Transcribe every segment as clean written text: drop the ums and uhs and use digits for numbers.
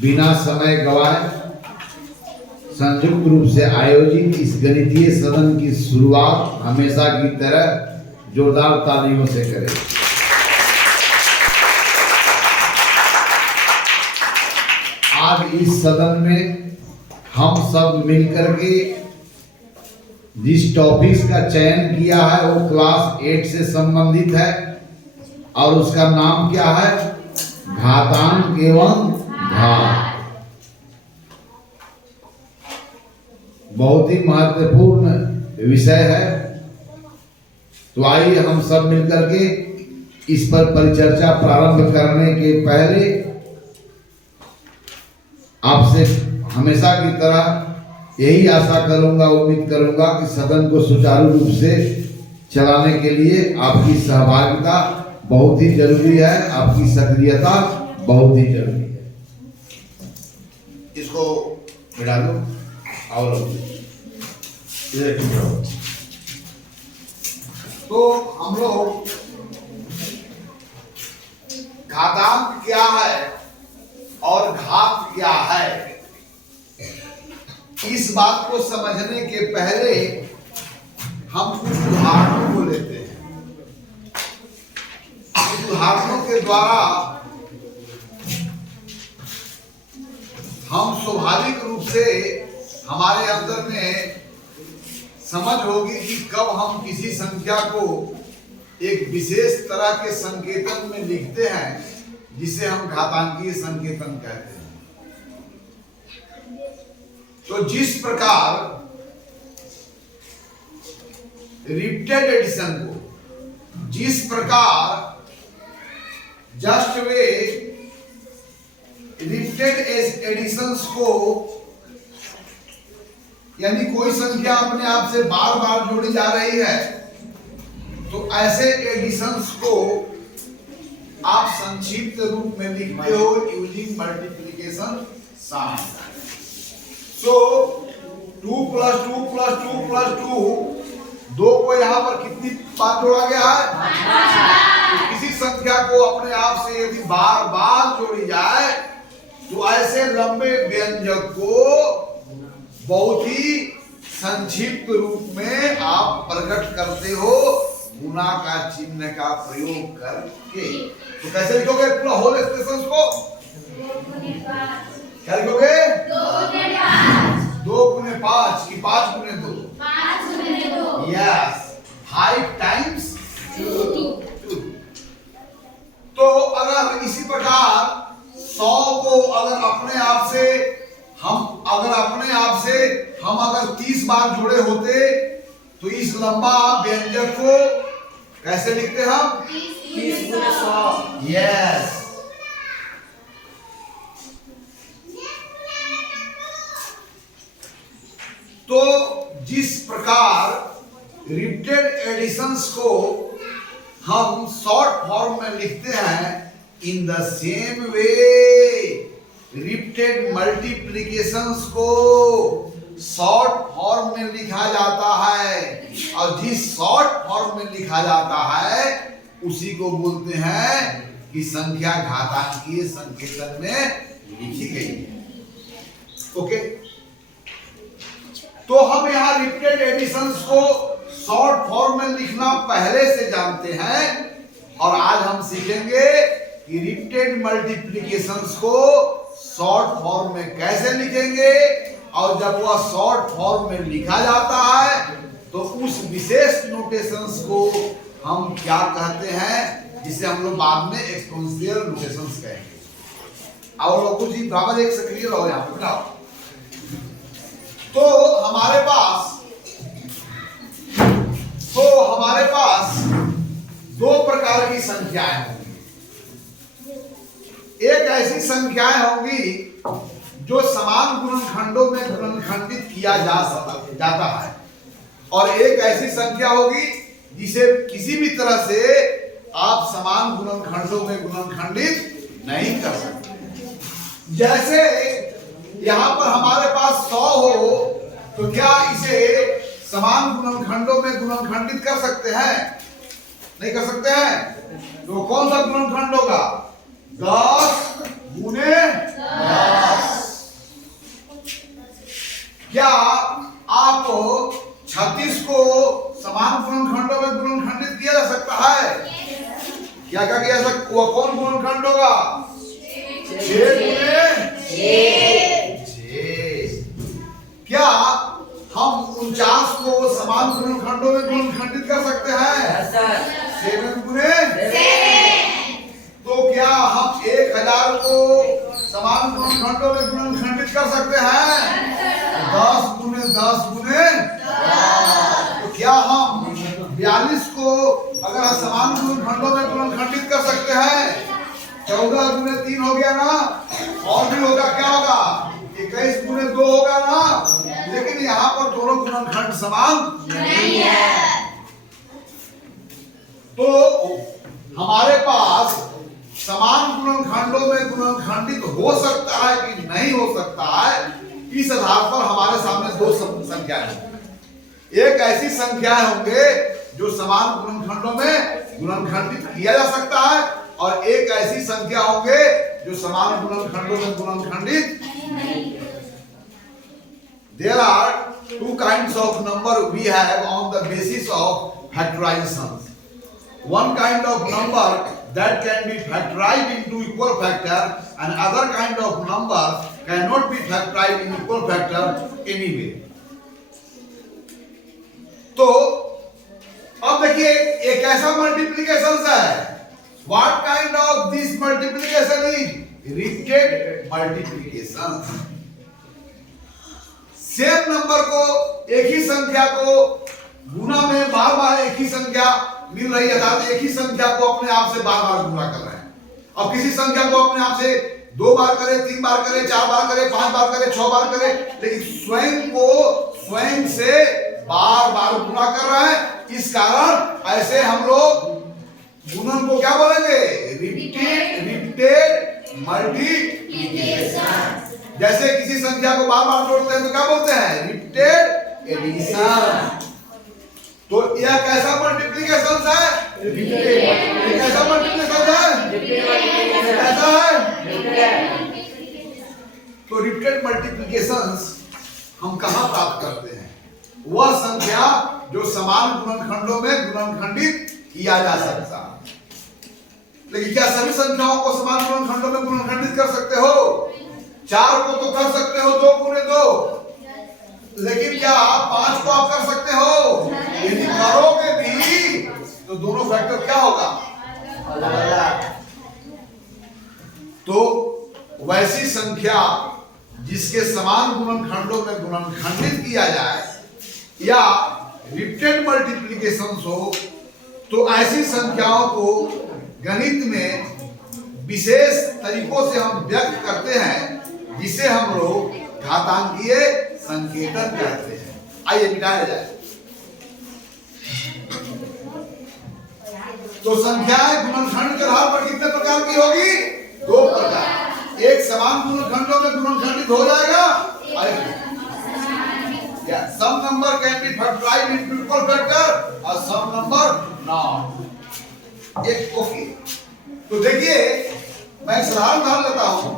बिना समय गवाए संयुक्त रूप से आयोजित इस गणितीय सदन की शुरुआत हमेशा की तरह जोरदार तालियों से करें। आज इस सदन में हम सब मिलकर के जिस टॉपिक्स का चयन किया है वो क्लास 8 से संबंधित है और उसका नाम क्या है? घातांक एवं घात। बहुत ही महत्वपूर्ण विषय है। तो आइए हम सब मिलकर के इस पर परिचर्चा प्रारंभ करने के पहले आपसे हमेशा की तरह यही आशा करूंगा, उम्मीद करूंगा कि सदन को सुचारू रूप से चलाने के लिए आपकी सहभागिता बहुत ही जरूरी है, आपकी सक्रियता बहुत ही जरूरी है। इसको मिला दो और तो हम लोग घातांक क्या है और घात क्या है, इस बात को समझने के पहले हम कुछ उदाहरणों को लेते हैं। कुछ उदाहरणों के द्वारा हम स्वाभाविक रूप से हमारे अंदर में समझ होगी कि कब हम किसी संख्या को एक विशेष तरह के संकेतन में लिखते हैं जिसे हम घातांकीय संकेतन कहते हैं। तो जिस प्रकार रिपीटेड एडिशन को, जिस प्रकार जस्ट वे रिपीटेड एडिशंस को, यानी कोई संख्या अपने आप से बार बार जोड़ी जा रही है, तो ऐसे एडिशंस को आप संक्षिप्त रूप में लिखते हो यूजिंग मल्टीप्लिकेशन साइन। सो 2 + 2 + 2 + 2, 2 को यहाँ पर कितनी बार जोड़ा गया है? तो किसी संख्या को अपने आप से यदि बार बार जोड़ी जाए तो ऐसे लंबे व्यंजक को बहुत ही संक्षिप्त रूप में आप प्रकट करते हो गुणा का चिन्ह का प्रयोग करके। तो कैसे लिखोगे पूरा होल एक्सप्रेशन को? क्या लिखोगे? 2 × 5 की 5 × 2? 5 × 2। Yes, 5 times 2। तो अगर इसी प्रकार 100 को अगर अपने आप से हम अगर 30 बार जोड़े होते तो इस लंबा व्यंजक को कैसे लिखते हम? 30 × 100। यस। तो जिस प्रकार रिपीटेड एडिशंस को हम शॉर्ट फॉर्म में लिखते हैं, in the same way repeated multiplications को शॉर्ट फॉर्म में लिखा जाता है, और जिस शॉर्ट फॉर्म में लिखा जाता है उसी को बोलते हैं कि संख्या घातांकीय संकेतन में लिखी गई है। ओके, तो हम यहाँ रिपीटेड एडिशंस को शॉर्ट फॉर्म में लिखना पहले से जानते हैं, और आज हम सीखेंगे कि रिपीटेड मल्टीप्लिकेशंस को शॉर्ट फॉर्म में कैसे लिखेंगे, और जब वह शॉर्ट फॉर्म में लिखा जाता है तो उस विशेष नोटेशंस को हम क्या कहते हैं, जिसे हम लोग बाद में एक्सपोनेंशियल नोटेशंस कहेंगे। और लोगों जी बराबर एक सक्रिय रहो यहाँ पे बताओ। तो हमारे पास 2 प्रकार की संख्याएं होंगी। एक ऐसी संख्याएं होंगी जो समान गुणनखंडों में गुणनखंडित किया जाता है, और एक ऐसी संख्या होगी जिसे किसी भी तरह से आप समान गुणनखंडों में गुणनखंडित नहीं कर सकते। जैसे यहाँ पर हमारे पास 100 हो तो क्या इसे समान गुणनखंडों में गुणनखंडित कर सकते हैं? नहीं कर सकते हैं। तो कौन सा गुणनखंड होगा? 10 × 10। वो कौन गुणनखंड होगा? 6 गुने 6। क्या हम 49 को समान गुणनखंडों में गुणनखंडित कर सकते हैं? 7 गुने 7। तो क्या हम 1000 को समान गुणनखंडों में गुणनखंडित कर सकते हैं? 10 गुने 10 गुने 10। तो क्या हम 42 को अगर समान गुणनखंडों में गुणनखंडित कर सकते हैं? 14 गुने 3 हो गया ना, और भी होगा, क्या होगा? 21 गुने 2 होगा ना। लेकिन यहाँ पर दोनों गुणनखंड समान नहीं है। तो हमारे पास समान गुणनखंडों में गुणनखंडित हो सकता है कि नहीं हो सकता है, इस आधार पर हमारे सामने दो संख्याएं होंगी। एक ऐसी संख्याएं होंगे जो समान गुणनखंडों में गुणनखंडित किया जा सकता है, और एक ऐसी संख्या होंगे जो समान गुणनखंडों में गुणनखंडित नहीं। There are two kinds of number we have on the basis of factorization. One kind of number that can be factorized into equal factor, and other kind of number cannot be factorized in equal factor anyway. तो अब देखिए एक ऐसा multiplication है, what kind of this multiplication is? Repeated multiplication. Same number को, एक ही संख्या को गुना में बार बार एक ही संख्या मिल रही है, अर्थात एक ही संख्या को अपने आप से बार बार गुना कर रहे हैं। अब किसी संख्या को अपने आप से 2 बार करे, 3 बार करे, 4 बार करे, 5 बार करे, 6 बार करे, लेकिन स्वयं को स्वयं से बार बार गुना कर रहा है। इस कारण ऐसे हम लोग गुणन को क्या बोलेंगे? Repeated multiplication. जैसे किसी संख्या को बार बार जोड़ते हैं तो क्या बोलते हैं? Repeated addition. तो यह कैसा मल्टीप्लिकेशन है? रिपीटेड। कैसा मल्टीप्लिकेशन है? कैसा है? तो रिपीटेड मल्टीप्लिकेशंस हम कहां प्राप्त करते हैं? वह संख्या जो समान गुणनखंडों में गुणनखंडित किया जा सकता है। लेकिन क्या सभी संख्याओं को समान गुणनखंडों में गुणनखंडित कर सकते हो? 4 को तो कर सकते हो 2 गुने 2, लेकिन क्या 5 को आप कर सकते हो? यदि करोगे भी तो दोनों फैक्टर क्या होगा? अलग। तो वैसी संख्या जिसके समान गुणनखंडों में गुणनखंडित किया जाए या रिपीटेड मल्टीप्लिकेशन हो, तो ऐसी संख्याओं को गणित में विशेष तरीकों से हम व्यक्त करते हैं, जिसे हम लोग घातांकीय संकेतन कहते हैं। आइए मिटाया जाए। तो संख्याएं गुणनखंड के आधार पर कितने प्रकार की होगी? 2 प्रकार। एक समान गुणनखंडों में गुणनखंडित हो जाएगा, some number can be factorized into equal factor और some number not। एक ओके। तो देखिए मैं साधारण उदाहरण लेता हूं।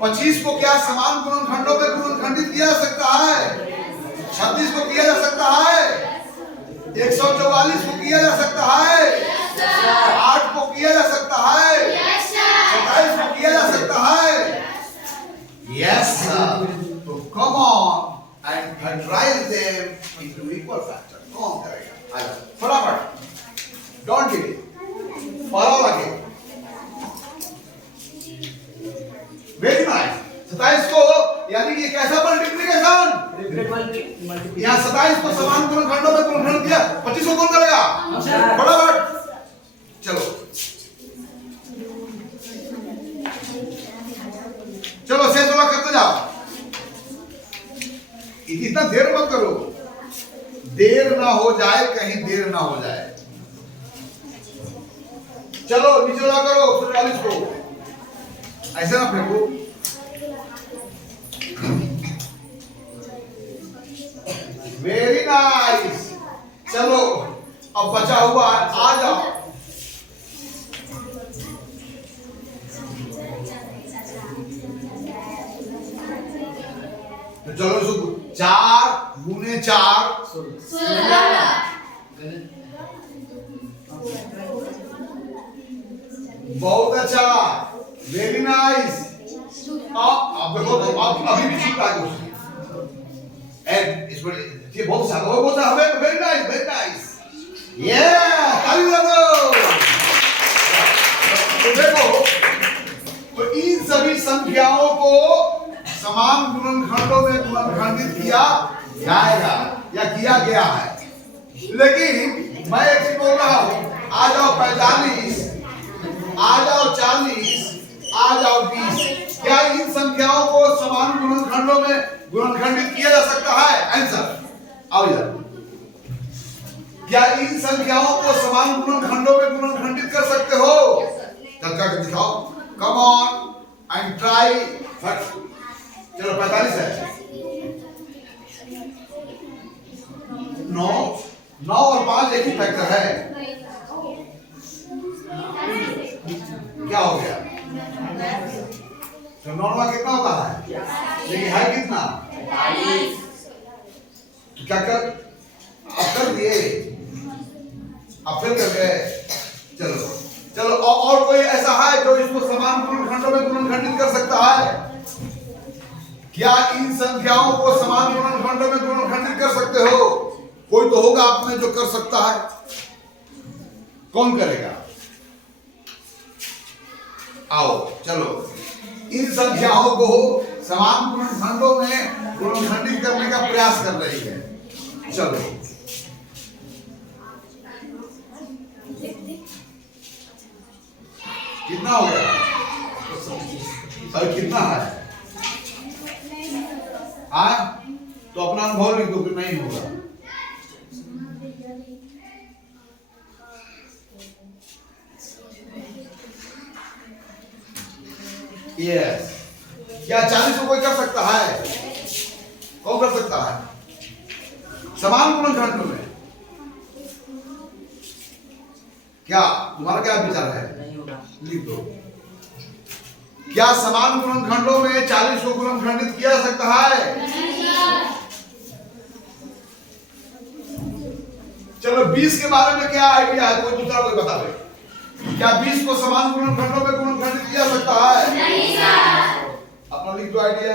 25 को क्या समान गुणनखंडों में गुणनखंडित किया जा सकता है? 36 को किया जा सकता है, 144 को किया जा सकता है, 8 को किया जा सकता है, 27 को किया जा सकता है। Yes sir. तो come on and factorize them into equal factor। कौन करेगा? आइए फटाफट, डोंट डिले, फॉलो लगे। Very nice. 27 को यानी कि कैसा मल्टीप्लिकेशन? यहाँ 27 को समान गुणनखंडों में गुणनखंड दिया, 25 को कौन करेगा? फटाफट चलो चलो शेष वाला करते जाओ। इतना देर मत करो, देर ना हो जाए, कहीं देर ना हो जाए। चलो नीचे वाला करो 44 को, ऐसे ना फेंको। Very nice. चलो अब बचा हुआ आ जाओ। तो चलो इसको 4 गुने 4 16। Very nice. अब देखो तो अब अभी भी चुप रहा है एंड इस पर ये बहुत सारा वो बोलता है वेरी नाइस वेरी नाइस ये ताली बजाओ। तो देखो तो इन सभी संख्याओं को समान गुणनखंडों में गुणनखंडित किया जाएगा या किया गया है। लेकिन मैं एक चीज बोल रहा हूं, आ जाओ 45, आ जाओ 40, आ जाओ 20, क्या इन संख्याओं को समान गुणनखंडों में गुणनखंडित किया जा सकता है? आंसर आओ इधर। क्या इन संख्याओं को समान गुणनखंडों में गुणनखंडित कर सकते हो? तब करके दिखाओ। Come on and try. चलो 45 है। 9 और 5 एक ही फैक्टर है। क्या हो गया? तो 9 कितना होता है? लेकिन है कितना? तो क्या कर अब कर दिए, अब फिर कर गए। चलो चलो और कोई ऐसा है जो इसको समान गुणनखंडों में गुणनखंडित कर सकता है? क्या इन संख्याओं को समान गुणनखंडों में गुणनखंडित कर सकते हो? कोई तो होगा आप में जो कर सकता है। कौन करेगा? आओ चलो इन संख्याओं को समान गुणनखंडों में गुणनखंडित करने का प्रयास कर रही है। चलो कितना हो गया? और कितना है? तो अपना अनुभव लिख दो कि नहीं होगा। यस। क्या 40 को कोई कर सकता है? कौन कर सकता है? समान गुणनखंडों में क्या तुम्हारा क्या विचार है? लिख दो। क्या समान गुणनखंडों में 40 को गुणनखंडित किया जा सकता है? चलो 20 के बारे में क्या आइडिया है? कोई दूसरा कोई बता दे। क्या 20 को समान गुणनखंडों में गुणनखंडित किया जा सकता है? नहीं सर। अपना लिख दो आइडिया।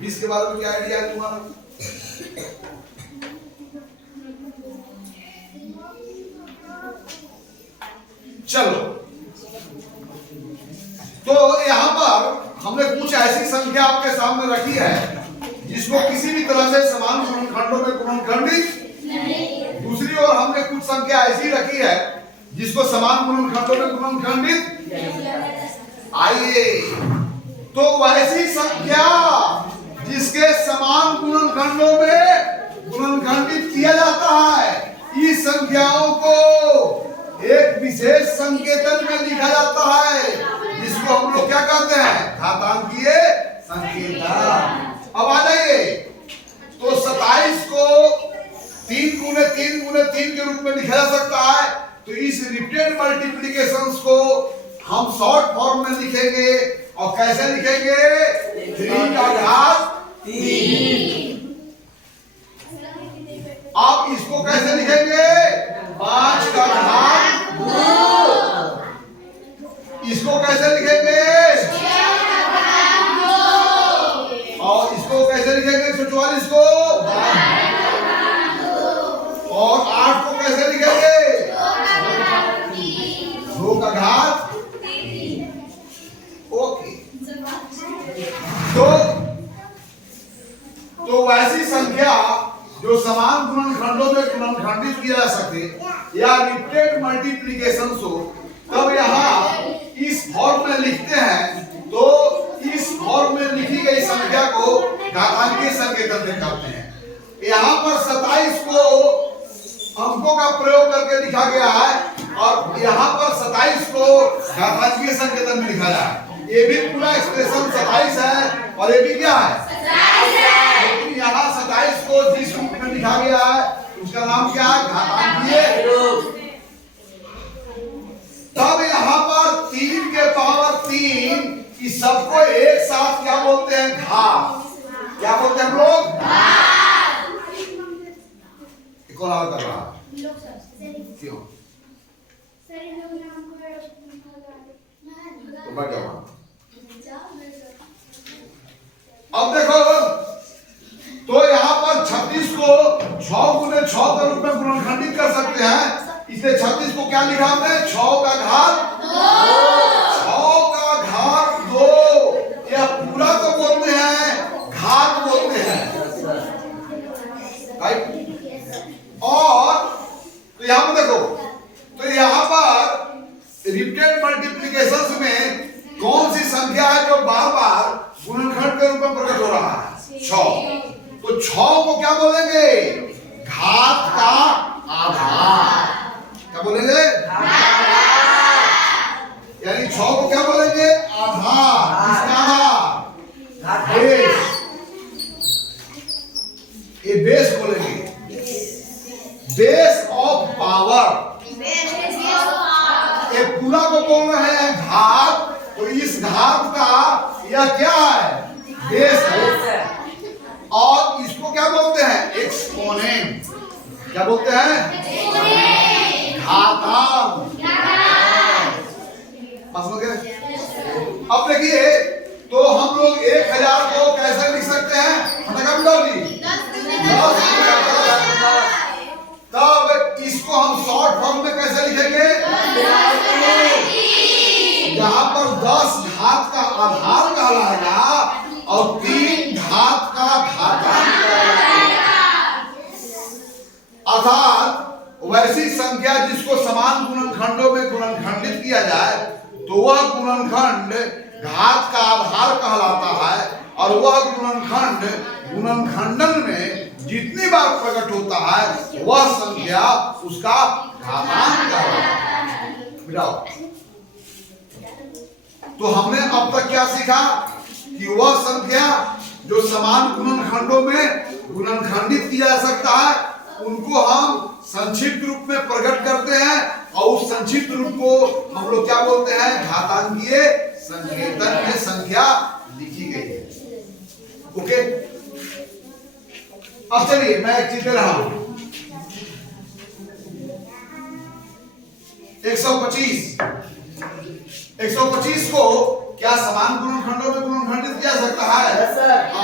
20 के बारे में क्या आइडिया है तुम्हारा? चलो तो यहां पर हमने कुछ ऐसी संख्या आपके सामने रखी है जिसको किसी भी तरह से समान गुणनखंडों में गुणनखंडित, दूसरी ओर हमने कुछ संख्या ऐसी रखी है जिसको समान गुणनखंडों में गुणनखंडित। आइए तो वैसी संख्या जिसके समान गुणनखंडों में गुणनखंडित किया जाता है, इस संख्याओं को एक विशेष संकेतन में लिखा जाता है जिसको हम लोग क्या कहते हैं? घातांकीय संकेतन। अब आ जाइए तो 27 को 3 गुने 3 गुने 3 के रूप में लिखा जा सकता है। तो इस रिपीटेड मल्टीप्लिकेशंस को हम शॉर्ट फॉर्म में लिखेंगे और कैसे लिखेंगे? 3 का घात 3। आप इसको कैसे लिखेंगे? 5 का घात 2। इसको कैसे लिखेंगे? 6 का घात 2। और इसको कैसे लिखेंगे? 144 को 12 का घात 2। और 8 को कैसे लिखेंगे? 2 का घात 3। ओके। तो वैसी संख्या जो समान गुणनखंडों में गुणनखंडित किया जा सके या रिपीटेड मल्टीप्लिकेशन हो, तब यहाँ इस फॉर्म में लिखते हैं। तो इस फॉर्म में लिखी गई संख्या को घातांकीय संकेतन से कहते हैं। यहाँ पर 27 को अंकों का प्रयोग करके लिखा गया है और यहाँ पर 27 को घातांकीय संकेतन में लिखा गया है। ये भी पूरा एक्सप्रेशन 27 है और ये भी क्या है? 27 है। लेकिन यहाँ 27 को जिस रूप में लिखा गया है उसका नाम क्या है? घातांकीय रूप। तब यहाँ पर 3 के पावर 3 इस सबको एक साथ क्या बोलते हैं? घात। क्या बोलते हैं हम लोग? घात। कौन आवाज कर रहा है? क्यों? तो बढ़ जाओ। अब देखो, तो यहाँ पर 36 को 6 गुने 6 के रूप में गुणनखंडित कर सकते हैं। इसलिए 36 को क्या लिखा हमने? 6 का घात 2। यह पूरा तो बोलते हैं, घात बोलते हैं, राइट? और तो यहाँ पर देखो, तो यहाँ पर रिपीटेड मल्टीप्लिकेशन में कौन सी संख्या है जो बार बार गुणनखंड के रूप में प्रकट हो रहा है? 6। तो 6 को क्या बोलेंगे? घात का आधार। क्या बोलेंगे? यानी 6 को क्या बोलेंगे? आधार। किसका आधार? बेस। ये बेस बोलेंगे, बेस ऑफ पावर। ये पूरा को बोल रहे हैं घात, तो इस घात का यह क्या है? बेस है। और इसको क्या बोलते हैं? एक्सपोनेंट। क्या बोलते हैं? घातांक। अब देखिए, तो हम लोग 1000 को कैसे लिख सकते हैं? तब इसको हम शॉर्ट फॉर्म में कैसे लिखेंगे? यहाँ पर 10 घात का आधार कहलाएगा और 3 घात का घातांक कहलाएगा। अर्थात वैसी संख्या जिसको समान गुणनखंडों में गुणनखंडित किया जाए तो वह गुणनखंड घात का आधार कहलाता है, और वह गुणनखंड गुणनखंडन में जितनी बार प्रकट होता है वह संख्या उसका घातांक कहलाता है। मिलाओ। तो हमने अब तक क्या सीखा कि वह संख्या जो समान गुणनखंडों में गुणनखंडित किया जा सकता है उनको हम संक्षिप्त रूप में प्रकट करते हैं, और उस संक्षिप्त रूप को हम लोग क्या बोलते हैं? घातांकीय संकेतन में संख्या लिखी गई है। ओके, अब चलिए मैं एक चीज दे रहा हूं। 125 को क्या समान गुणनखंडों में गुणनखंडित किया सकता है?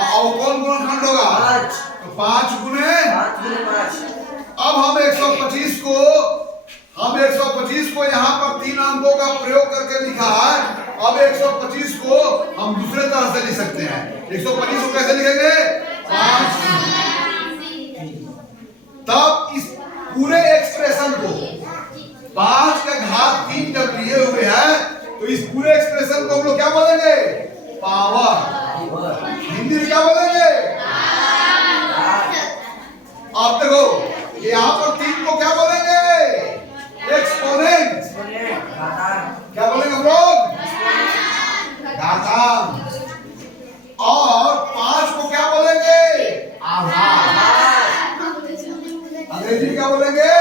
और कौन गुणनखंड होगा? 5। तो 5 गुने 5। अब हम 125 को यहाँ पर 3 अंकों का प्रयोग करके लिखा है। अब 125 को हम दूसरे तरह से लिख सकते हैं। 125 को कैसे लिखेंगे? 5। तब इस पूरे एक्सप्रेशन को 5 का घात 3 जब लिए हुए हैं तो इस पूरे एक्सप्रेशन को हम लोग क्या बोलेंगे? पावर। हिंदी में क्या बोलेंगे? आप देखो, यहाँ पर 3 को क्या बोलेंगे? एक्सपोनेंट। क्या बोलेंगे हम लोग? घातांक। और 5 को क्या बोलेंगे? आधार। अंग्रेजी में क्या बोलेंगे?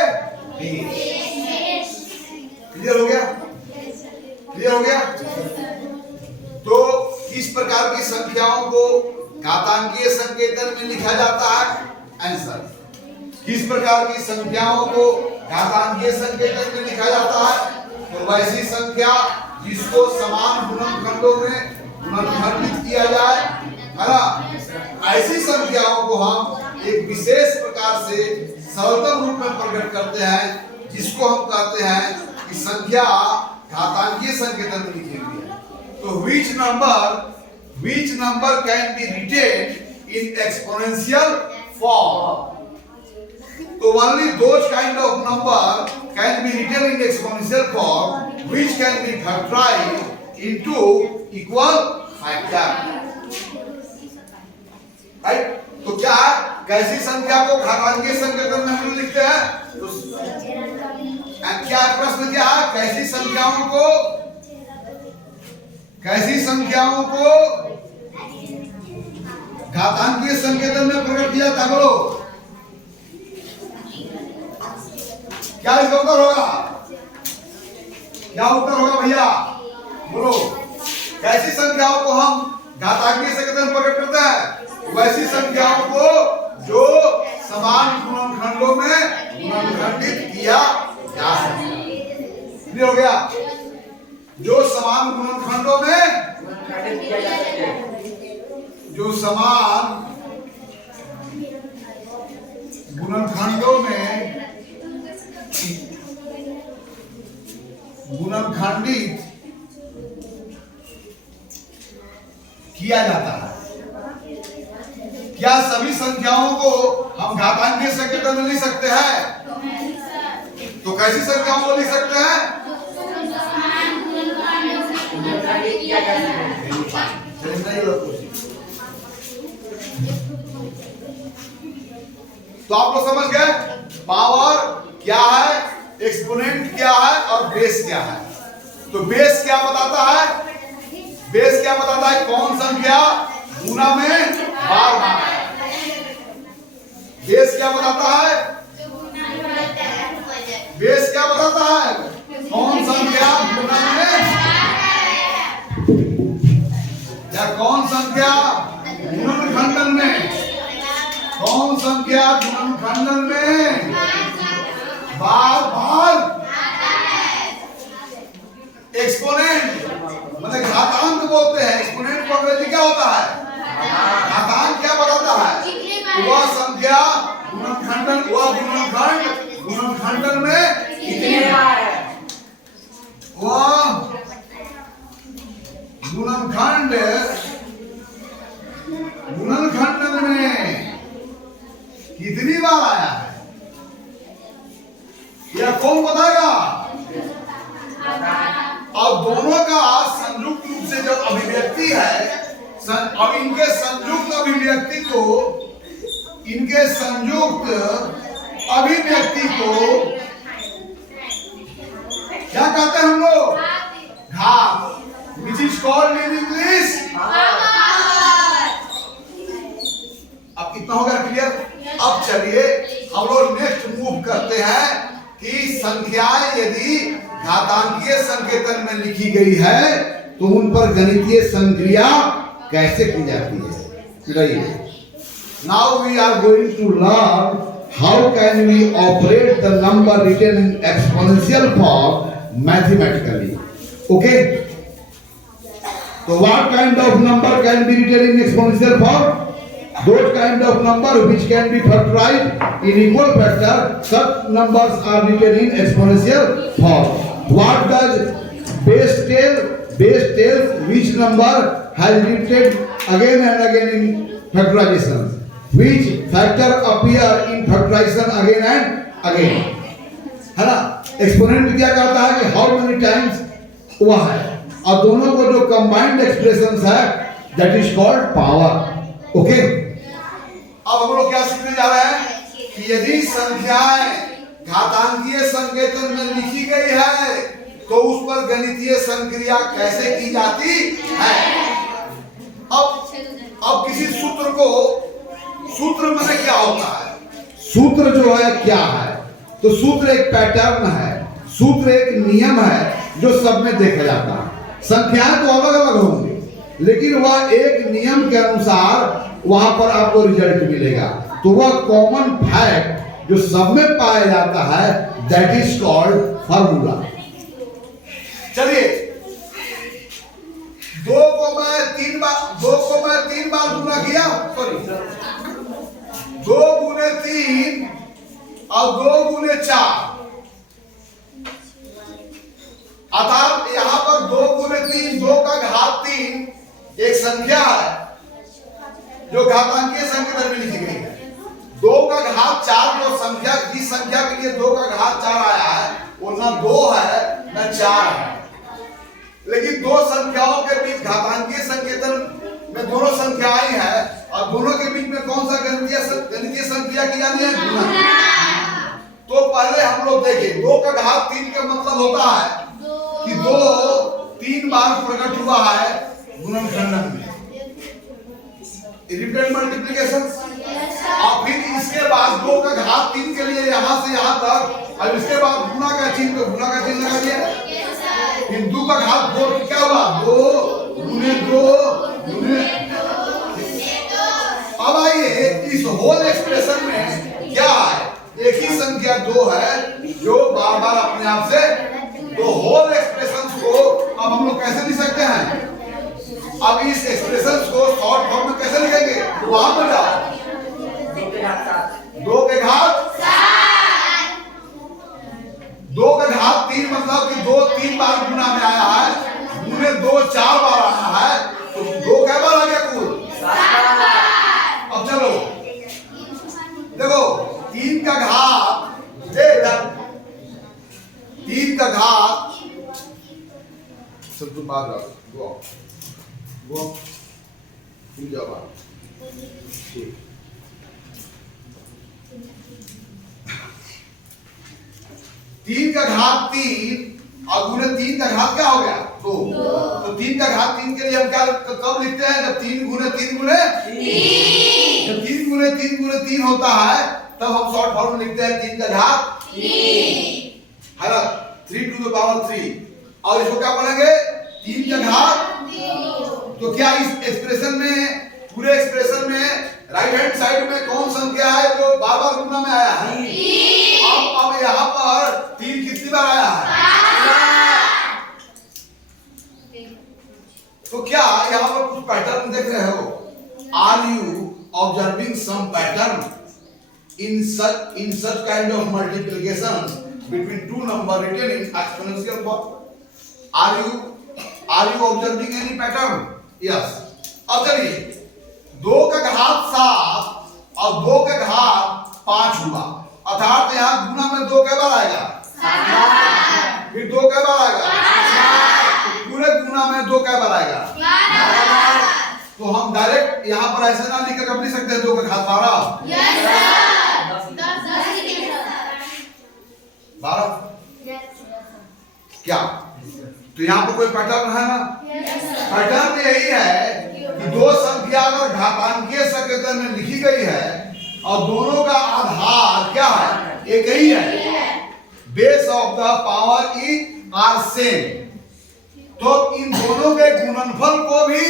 क्लियर हो गया? क्लियर हो गया? तो किस प्रकार की संख्याओं को घातांकीय संकेतन में लिखा जाता है? आंसर। किस प्रकार की संख्याओं को घातांकीय संकेतन में लिखा जाता है? तो वैसी संख्या जिसको समान गुणनखंडों में गुणनखंडित किया जाए, है ना? ऐसी संख्याओं को हम एक विशेष प्रकार से सरलतम रूप में प्रकट करते हैं, जिसको हम कहते हैं कि संख्या घातांकीय संकेतन में लिखी हुई है। तो which number can be written in exponential form? So only those kind of number can be written in exponential form which can be factorized into equal factor. Right? तो क्या है? कैसी संख्या को घातांकीय संकेतन में हम लिखते हैं? तो क्या प्रश्न क्या है? कैसी संख्याओं को घातांकीय संकेतन में प्रकट किया जाता है? बोलो, क्या इसका उत्तर होगा? क्या उत्तर होगा भैया? बोलो, कैसी संख्याओं को हम घातांकीय संकेतन में प्रकट करते हैं? वैसी संख्याओं को जो समान गुणनखंडों में गुणनखंडित किया जा सकता है। क्लियर हो गया? जो समान गुणनखंडों में गुणनखंडित किया जा सके। जो समान गुणनखंडों में गुणनखंडित किया जाता है। क्या सभी संख्याओं को हम घातांकीय संकेतन में लिख सकते हैं? तो कैसी संख्याओं को लिख सकते हैं? गुणनखंडित किया जा सके। तो आप लोग समझ गए पावर क्या है, एक्सपोनेंट क्या है और बेस क्या है। तो बेस क्या बताता है? बेस क्या बताता है? कौन संख्या गुना में बार बार। बेस क्या बताता है? बेस क्या बताता है? कौन संख्या गुना में या कौन संख्या गुणनखंडन में, कौन संख्या गुणनखंडन में बार बार एक्सपोनेंट मतलब घातांक बोलते हैं। एक्सपोनेंट को अंग्रेजी क्या होता है? घातांक क्या बताता है? वह संख्या गुणनखंडन, वह गुणनखंडन में कितनी बार है, वह गुणनखंडन में कितनी बार आया है, यह कौन बताएगा? और दोनों का संयुक्त रूप से जो अभिव्यक्ति है, अब इनके संयुक्त अभिव्यक्ति को, इनके संयुक्त अभिव्यक्ति को क्या कहते हैं हम लोग? घात, which is called in English अब कितना होगा क्लियर? अब चलिए हम लोग नेक्स्ट मूव करते हैं कि संख्याएं यदि घातांकीय संकेतन में लिखी गई है तो उन पर गणितीय संक्रिया कैसे की जाती है। Now we are going to learn how can we operate the number written in exponential form mathematically. Okay? So what kind of number can be written in exponential form? Those kind of number which can be factorized in equal factor, such numbers are written in exponential form. What does base tell? Base tells which number has written again and again in factorization. Which factor appear in factorization again and again. है ना? Exponent क्या कहता है कि how many times हुआ है, और दोनों को जो कंबाइंड एक्सप्रेशंस है that is called power. Okay, अब हम लोग क्या सीखने जा रहे हैं कि यदि संख्याएं घातांकीय संकेतन में लिखी गई है तो उस पर गणितीय संक्रिया कैसे की जाती है। अब किसी सूत्र को, सूत्र माने क्या होता है? सूत्र जो है क्या है? तो सूत्र एक पैटर्न है, सूत्र एक नियम है जो सब में देखा जाता है। संख्याएं तो अलग अलग होंगी लेकिन वह एक नियम के अनुसार वहां पर आपको रिजल्ट मिलेगा। तो वह कॉमन फैक्ट जो सब में पाया जाता है दैट इज कॉल्ड फार्मूला। चलिए, 2 को मैं 3 बार गुना किया, सॉरी 2 गुने 3 और 2 गुने 4, अर्थात यहां पर 2 गुने 3, 2 का घात 3 एक संख्या है जो घातांकीय संकेतन में लिखी गई है। 2 का घात 4 जो संख्या, जिस संख्या के लिए 2 का घात 4 आया है वो ना 2 है ना 4 है, लेकिन दो संख्याओं के बीच घातांकीय संकेतन में दोनों संख्याएं हैं और दोनों के बीच में कौन सा गणितीय संक्रिया की जानी है? गुणा। तो पहले हम लोग देखें 2 का घात 3 का मतलब होता है कि 2 3 बार प्रकट हुआ है गुणनखंडन में, रिपीटेड मल्टीप्लिकेशन। और फिर इसके बाद 2 का घात 3 के लिए यहां से यहां तक, और इसके बाद गुणा का चिन्ह लगा दिया। फिर 2 का घात 2 क्या हुआ? 2 गुने 2 गुने। अब आइए इस होल एक्सप्रेशन में क्या है? एक ही संख्या 2 है जो बार बार अपने आप से दो होल एक्सप्रेशंस को अब हम लोग कैसे लिख सकते हैं? अब इस एक्सप्रेशन को शॉर्ट फॉर्म में कैसे लिखेंगे? वहां पर जाओ। 2 के घात 3 मतलब कि 2 3 बार गुना में आया है, गुने 2 4 बार आया है, तो 2 कै बार आ गया कुल? 7 बार। अब चलो देखो 3 का घात 3 का घात सब तुम बात करो वो तुम जवाब ठीक 3 का घात 3 और गुने 3 का घात क्या हो गया? 2। तो 3 का घात 3 के लिए हम क्या कब लिखते हैं? जब 3 गुने 3 गुने 3 जब 3 गुने 3 गुने 3 होता है तब हम शॉर्ट फॉर्म में लिखते हैं 3 का घात 3 है ना, 3 to the power 3। और इसको क्या बोलेंगे? 3 का घात। तो क्या इस एक्सप्रेशन में, पूरे एक्सप्रेशन में राइट हैंड साइड में कौन संख्या है जो बार बार गुना में आया है? अब यहाँ पर 3 कितनी बार आया है? तो क्या यहाँ पर कुछ पैटर्न देख रहे हो? Are you observing some pattern in such kind of multiplications between two number written in exponential form? Are you observing any pattern? Yes. अब चलिए 2 का घात 7 और 2 का घात 5 हुआ, अर्थात यहाँ गुना में 2 कै बार आएगा? 7 बार। फिर 2 कै बार आएगा? 5 बार। पूरे गुना में 2 कै बार आएगा? 12 बार। तो हम डायरेक्ट यहाँ पर ऐसे ना लिख कर लिख सकते हैं 2 का घात 12? Yes sir. 12 क्या? तो यहाँ पर कोई पैटर्न है ना? पैटर्न यही है कि 2 संख्या अगर घातांकीय संकेतन में लिखी गई है और दोनों का आधार क्या है? एक ही है, base of the power is are same, तो इन दोनों के गुणनफल को भी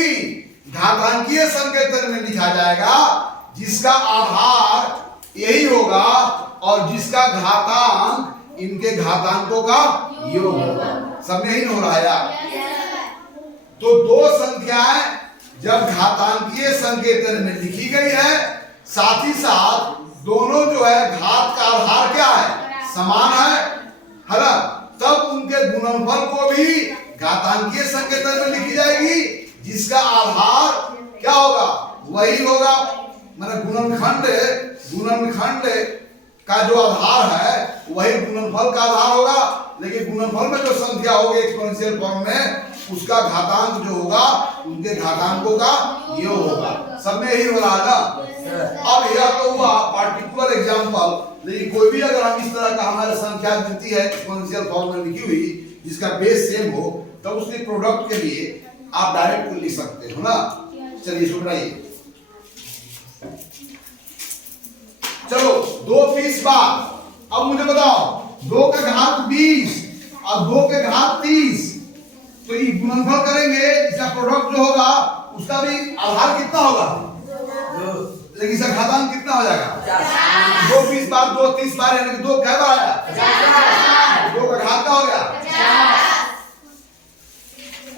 घातांकीय संकेतन में लिखा जाएगा, जिसका आधार यही होगा और जिसका घातांक इनके घातांकों का योग होगा। सब में ही हो रहा है यार। तो 2 संख्याएं जब घातांकीय संकेतन में लिखी गई है, साथ ही साथ दोनों जो है घात का आधार क्या है? समान है ना, तब उनके गुणनफल को भी घातांकीय संकेतन में लिखी जाएगी, जिसका आधार क्या होगा? वही होगा, मतलब गुणनखंड का जो आधार है वही गुणनफल का आधार होगा, लेकिन गुणनफल में जो संख्या होगी एक्सपोनेंशियल फॉर्म में, उसका घातांक जो होगा उनके घातांकों का योग होगा। सब में यही हो रहा है ना? अब यह तो हुआ पार्टिकुलर एग्जांपल, लेकिन कोई भी अगर हम इस तरह का हमारे संख्या मिलती है एक्सपोनेंशियल फॉर्म में लिखी हुई, जिसका बेस सेम हो, तब उसके प्रोडक्ट के लिए आप डायरेक्ट लिख सकते हो ना। चलिए सुनाइए। चलो 2 20 बार। अब मुझे बताओ 2 का घात 20 और 2 के घात 30, तो ये गुणनफल करेंगे, इसका प्रोडक्ट जो होगा उसका भी आधार कितना होगा? 2। लेकिन इसका घातांक कितना हो जाएगा? 2 20 बार 2 30 बार, यानी कि 2 कै बार आया? 2 का घात का हो गया 50।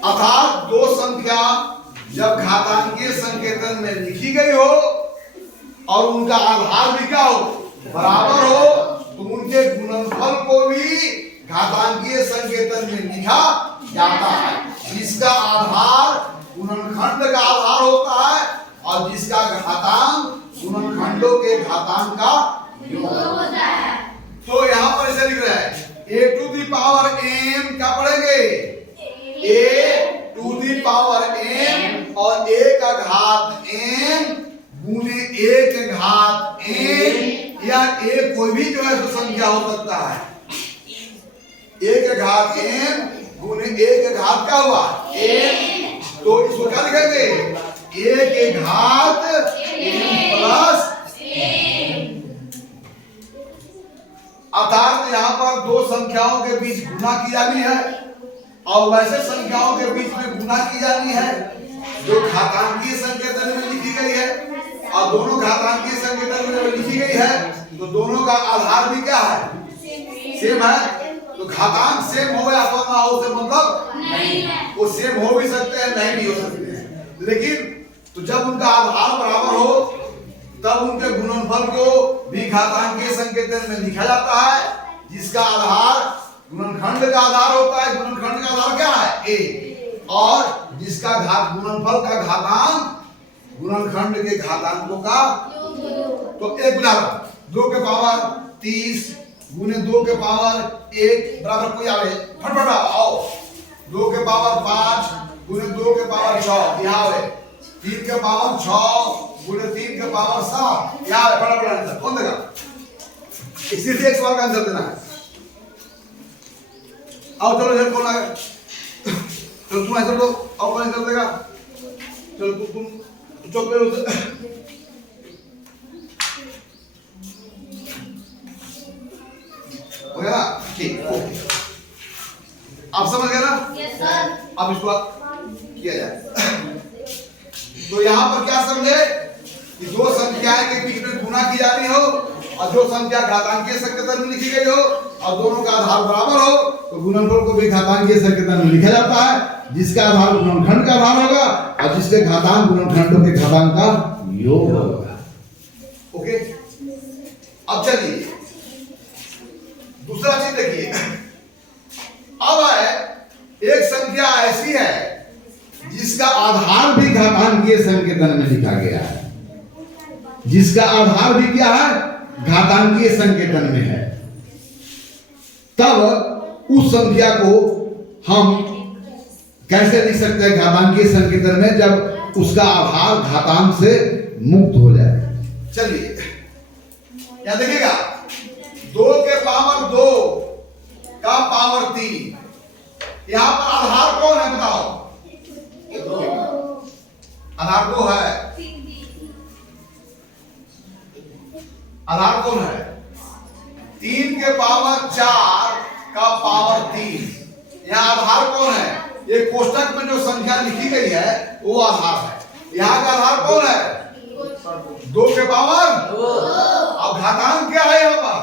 अर्थात 2 संख्या जब घातांकीय संकेतन में लिखी गई हो और उनका आधार भी क्या हो? बराबर हो, तो उनके गुणनफल को भी घातांकीय संकेतन में लिखा जाता है, जिसका आधार गुणनखंड का आधार होता है और जिसका घातांक गुणनखंडों के घातांक का योग होता है। तो यहाँ पर ऐसे लिख रहा है a to the power m, क्या पढ़ेंगे? a to the power m और a का घात m गुने a के घात m, या a कोई भी जो है तो संख्या हो सकता है। a के घात m गुने a के घात क्या हुआ? m। तो इसको क्या लिखेंगे? a के घात m प्लस m। अर्थात यहाँ पर 2 संख्याओं के बीच गुना की जानी है और वैसे संख्याओं के बीच में गुना की जानी है जो घातांकीय संकेतन में लिखी गई है, और दोनों घातांकीय संकेतन में लिखी गई है तो दोनों का आधार भी क्या है? सेम है। तो घातांक सेम हो या ना हो से मतलब नहीं है। वो सेम हो भी सकते हैं, नहीं भी हो सकते हैं, लेकिन तो जब उनका आधार बराबर हो तब उनके गुणनफल को भी घातांकीय संकेतन में लिखा जाता है, जिसका आधार गुणनखंड का आधार होता है। गुणनखंड का आधार क्या है? a, और जिसका घात गुणनफल का घातांक गुणनखंड के घातांकों का। तो एक उदाहरण, 2 के पावर 30 गुने 2 के पावर 1 बराबर कोई आवे फटफट आओ, 2 के पावर 5 गुने 2 के पावर 6 यहाँ आवे, 3 के पावर 6 गुने 3 के पावर 7 यहाँ आवे, बड़ा बड़ा आंसर कौन देगा? इसी से एक सवाल का आंसर देना है। आओ चलो हेड कौन आएगा? चलो तुम आंसर दो, आओ कौन आंसर देगा? चलो तुम चुप रहो। हो गया ना? ठीक, ओके, आप समझ गए ना? Yes sir. अब इसको किया जाए। तो यहाँ पर क्या समझे कि दो संख्याएं के बीच में गुणा की जा रही हो और जो संख्या घातांकीय संकेतन में लिखी गई हो और दोनों का आधार बराबर हो तो गुणनफल को भी घातांकीय संकेतन में लिखा जाता है, जिसका आधार गुणनखंड का आधार होगा और जिसके घातांक गुणनखंडों के घातांक का योग होगा। ओके, अब चलिए दूसरा चीज देखिए। अब है एक संख्या ऐसी है जिसका आधार भी घातांकीय संकेतन में लिखा गया है, जिसका आधार भी क्या है? घातांकीय संकेतन में है। तब उस संख्या को हम कैसे लिख सकते हैं घातांकीय संकेतन में, जब उसका आधार घातांक से मुक्त हो जाए। चलिए यहां देखिएगा, 2 के पावर 2 का पावर 3, यहां पर आधार कौन है बताओ? आधार 2 है। आधार कौन है? 3 के पावर 4 का पावर 3, यहां आधार कौन है? ये कोष्टक में जो संख्या लिखी गई है वो आधार है। यहां का आधार कौन है? 2 के पावर 2। अब घातांक क्या है यहां पर?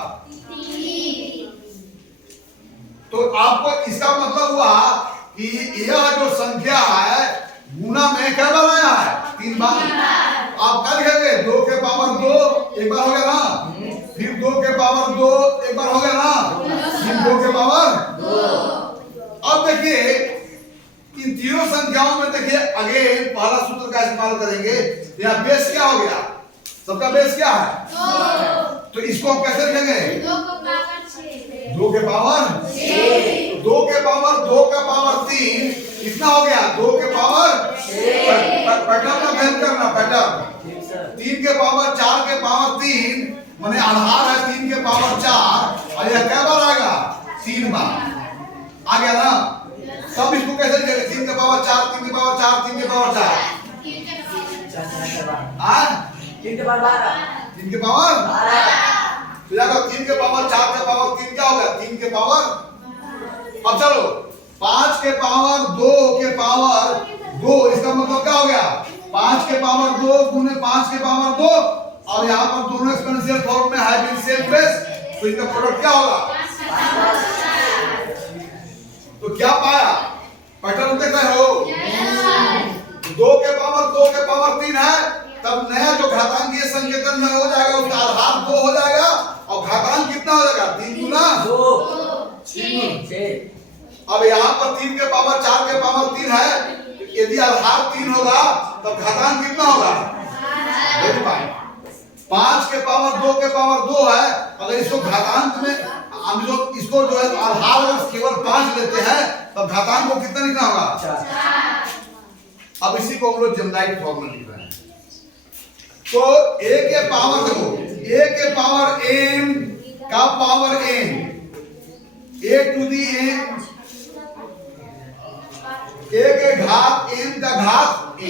तो आपको इसका मतलब हुआ कि यह जो संख्या है गुना में क्या बनाया है? 3 बार। आप क्या लिखेंगे? 2 के पावर 2 एक बार हो गया ना, फिर 2 के पावर 2 एक बार हो गया ना, फिर 2 के पावर 2। अब देखिए इन तीनों संख्याओं में देखिए अगेन पहला सूत्र का इस्तेमाल करेंगे। यहाँ बेस क्या हो गया? सबका बेस क्या है? 2। तो इसको हम कैसे लिखेंगे? 2 के पावर 6। 2 के पावर 2 का पावर 3 कितना हो गया? 2 के पावर 6। पैटर्न में ध्यान करना, पैटर्न। 3 के पावर 4 के पावर 3 माने आधार है 3 के पावर 4 और यह क्या बार आएगा? 3 बार आ गया ना। सब इसको कैसे लिखेंगे? 3 के पावर 4 3 के पावर 4 3 के पावर 4 3 के पावर 12 3 के पावर 12। तो जाकर 3 के पावर 4 के पावर 3 क्या होगा? 3 के पावर। अब चलो 5 के पावर 2 के पावर 2, इसका मतलब क्या हो गया? 5 के पावर 2 गुने 5 के पावर 2 और यहाँ पर दोनों एक्सपोनेंशियल फॉर्म में है सेम बेस, तो इनका प्रोडक्ट क्या होगा? तो क्या पाया? पैटर्न देख रहे हो? 2 के पावर 2 के पावर 3 है, तब नया जो घातांकीय संकेतन में हो जाएगा उसका आधार 2 हो जाएगा और घातांक कितना हो जाएगा? 3 गुना 2 6। अब यहाँ पर 3 के पावर 4 के पावर 3 है, यदि आधार 3 होगा तब घातांक कितना होगा? 5 के पावर 2 के पावर 2 है, अगर इसको घातांक में हम जो इसको जो है आधार अगर केवल 5 लेते हैं तब घातांक को कितना लिखना होगा? 4। अब इसी को हम लोग जनरलाइज्ड फॉर्म में लिख रहे हैं। तो a के पावर देखो, a के पावर m का power n, a to the n, a के घात n का घात n,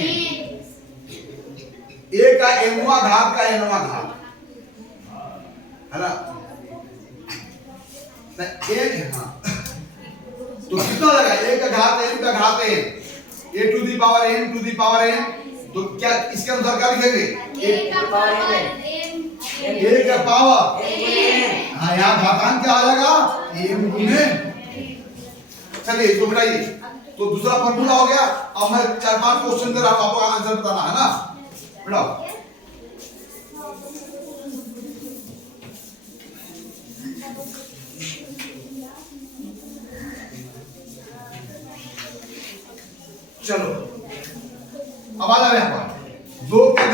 a का mवा घात का nवा घात, है ना? एक हाँ, तो कितना हो जाएगा? a का घात n का घात n, a to the power n to the power n, तो क्या इसके अनुसार क्या लिखेंगे? a का पावर हाँ यहाँ घातांक क्या आ जाएगा? m गुने चलिए इसको मिटाइए। तो दूसरा फॉर्मूला हो गया। अब मैं 4-5 क्वेश्चन दे रहा हूं, आपको आंसर बताना है ना। मिटाओ। चलो अब आ जाओ यहां पर। 2 के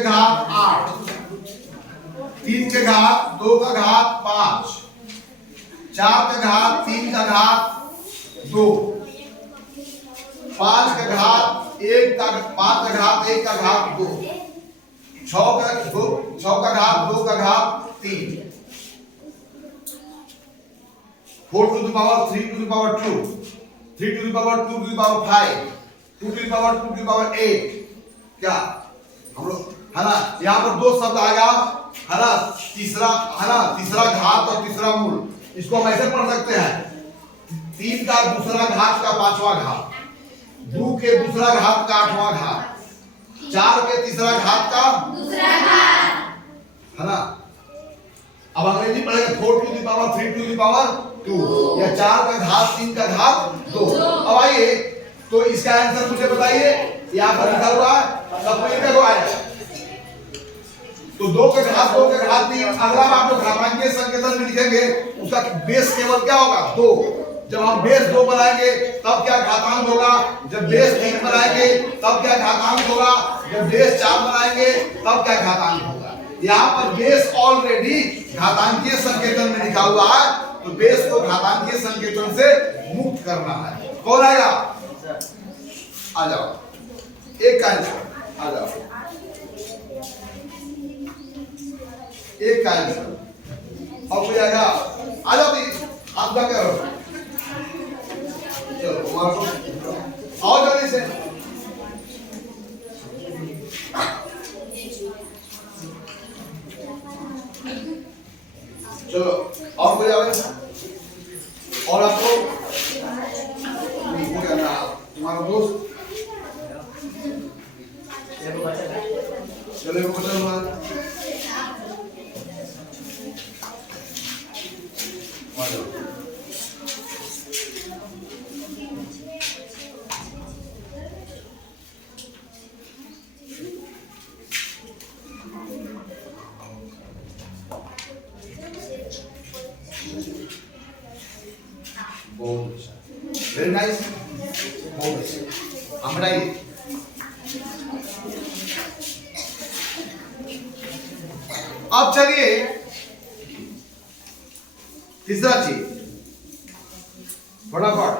घात 8, 3 के घात 2 का घात 5, 4 के घात 3 का घात 2, 5 का घात 1 का 5 का घात 1 का घात 2, 6 का घात 2 का घात 3, 4 to the power 3 to the power 2, 3 to the power 2 to the power 5, 2 to the power 2 to the power 8। क्या हम लोग है ना, यहाँ पर 2 शब्द आएगा है ना, तीसरा घात और तीसरा मूल। इसको हम ऐसे पढ़ सकते हैं 3 का दूसरा घात का 5वां घात, 2 के दूसरा घात का 8वां घात, 4 के तीसरा घात का दूसरा घात है ना। अब अंग्रेजी पढ़ेंगे 4 to the power 3 to the power 2 या 4 का घात 3 का घात 2। अब आइए तो इसका आंसर मुझे बताइए, यहाँ पर लिखा हुआ है सब लिखा हुआ है। तो 2 के घात 3, अगला आप जो घातांकीय संकेतन में लिखेंगे उसका बेस केवल क्या होगा 2। जब हम बेस 2 बनाएंगे तब क्या घातांक होगा, जब बेस 3 बनाएंगे तब क्या घातांक होगा, जब बेस 4 बनाएंगे तब क्या घातांक होगा। यहाँ पर बेस ऑलरेडी घातांकीय संकेतन में लिखा हुआ है, तो बेस को घातांकीय संकेतन से मुक्त करना है। कौन आएगा, आ जाओ एक का आंसर, आ जाओ एक का आंसर। अब कोई आएगा, आ जाओ आप क्या करो, चलो तुम्हारा आओ जल्दी से। चलो और कोई आवे, और आपको तुम्हारा दोस्त चलो वो बचल हुआ बहुत अच्छा, वेरी नाइस, बहुत अच्छा। हम बताइए अब चलिए तीसरा चीज फटाफट।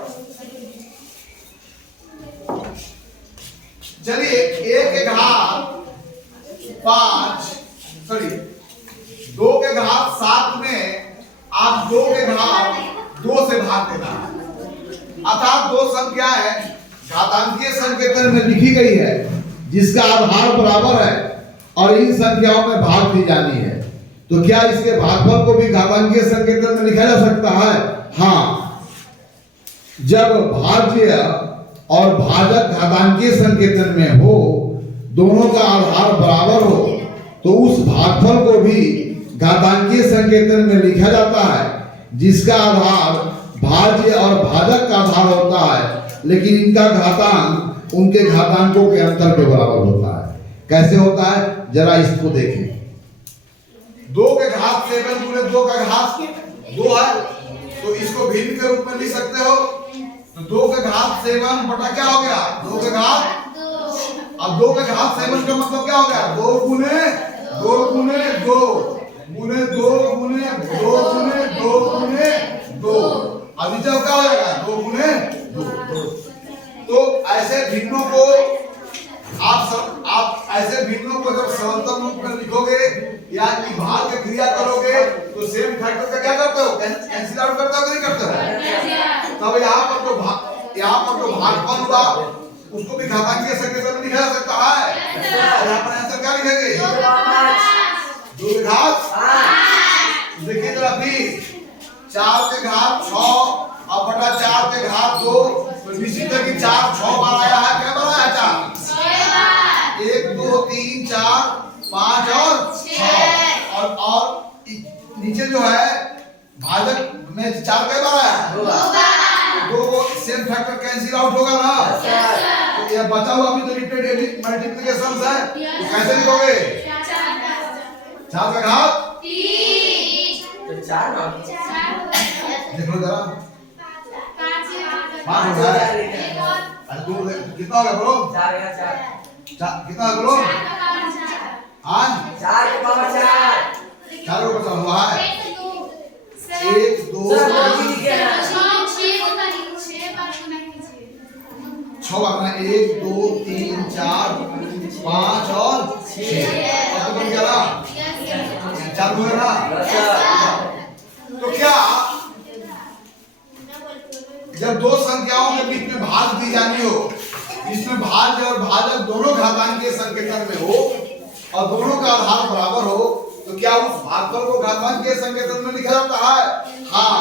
चलिए 1 के घात 5 सॉरी 2 के घात 7 में आप 2 के घात 2 से भाग देना है, अर्थात 2 संख्या है घातांकीय संकेतन में लिखी गई है जिसका आधार बराबर है और इन संख्याओं में भाग दी जानी है। तो क्या इसके भागफल को भी घातांकीय संकेतन में लिखा जा सकता है? हाँ, जब भाज्य और भाजक घातांकीय संकेतन में हो, दोनों का आधार बराबर हो, तो उस भागफल को भी घातांकीय संकेतन में लिखा जाता है जिसका आधार भाज्य और भाजक का आधार होता है, लेकिन इनका घातांक उनके घातांकों के अंतर के बराबर होता है। कैसे होता है जरा इसको देखें। 2 के घात 7 गुणे 2 का घात 2 है, तो इसको भिन्न के रूप में लिख सकते हो। तो 2 के घात 7 बटा क्या हो गया 2 के घात 2। अब 2 के घात 7 का मतलब क्या हो गया 2 गुणे 2 गुणे 2 गुणे 2 गुणे 2 गुणे 2 गुणे 2। अभी जब क्या हो जाएगा 2 गुणे 2। तो ऐसे भिन्नों को आप ऐसे भिन्नों को जब सरलतम रूप में लिखोगे या भाग की क्रिया करोगे तो सेम फैक्टर का क्या करते हो कैंसिल आउट करते हो कि नहीं करते हो। तब यहाँ पर जो भागफल हुआ उसको भी घातांकीय संकेतन में लिखा जा सकता है। और यहाँ पर आंसर क्या लिखेंगे 2 के घात 5। देखिए जरा फिर 4 के घात 6 और बटा 4 के घात 2, तो निश्चित है कि 4 6 बार आया है। क्या बार आया 4 1 2 3 4 5 और 6 और नीचे जो है भाजक में 4 कई बार आया 2 बार। 2 सेम फैक्टर कैंसिल आउट होगा ना। तो ये बचा हुआ अभी तो रिपीटेड मल्टीप्लिकेशन है, तो कैसे लिखोगे? 4 का घात 4 देखो जरा 5 हो गया है। अरे तू कितना हो गया बोलो? 4 कितना है बोलो? आज 4 के पावर 4 4 को बचा हुआ है 1 2 6 बार 1 2 3 4 5 और 6 अब बन गया ना 4 हो गया ना। तो क्या जब दो संख्याओं के बीच में भाग दी जानी हो, जिसमें भाज्य और भाजक दोनों घातांकीय संकेतन में हो और दोनों का आधार बराबर हो, तो क्या उस भागफल को घातांकीय संकेतन में लिखा जाता है? हाँ।